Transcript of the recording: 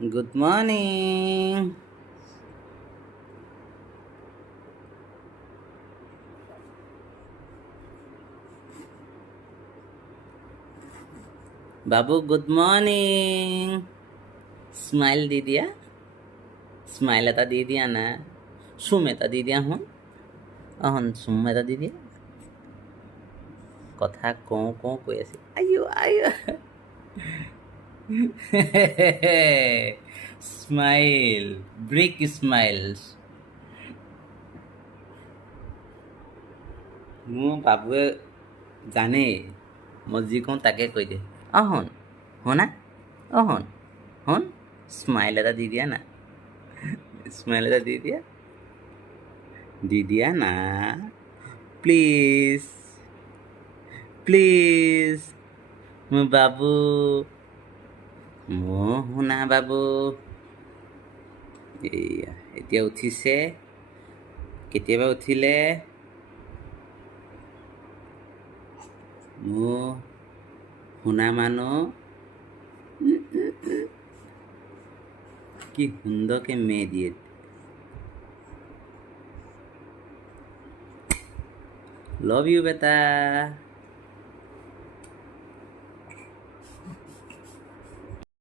Good morning. Babu, good morning. Smile দি দিয়া smile এটা দি দিয়া না চুম এটা দি দিয়া শুন চুম এটা দি দিয়া কথা কওঁ কওঁ কৈ আছে আইঅ আইঅ স্মাইল ব্ৰেক স্মাইলছ মোৰ বাবুৱে জানেই মই যি কওঁ তাকে কৈ দিয়ে শুনা শুন স্মাইল এটা দি দিয়া না স্মাইল এটা দি দিয়া না প্লিজ প্লিজ মোৰ বাবু মোৰ শুনা বাবু এইয়া এতিয়া উঠিছে কেতিয়াবা উঠিলে মোৰ শুনা মানুহ কি সুন্দৰকৈ মে দিয়ে লভ ইউ বেটা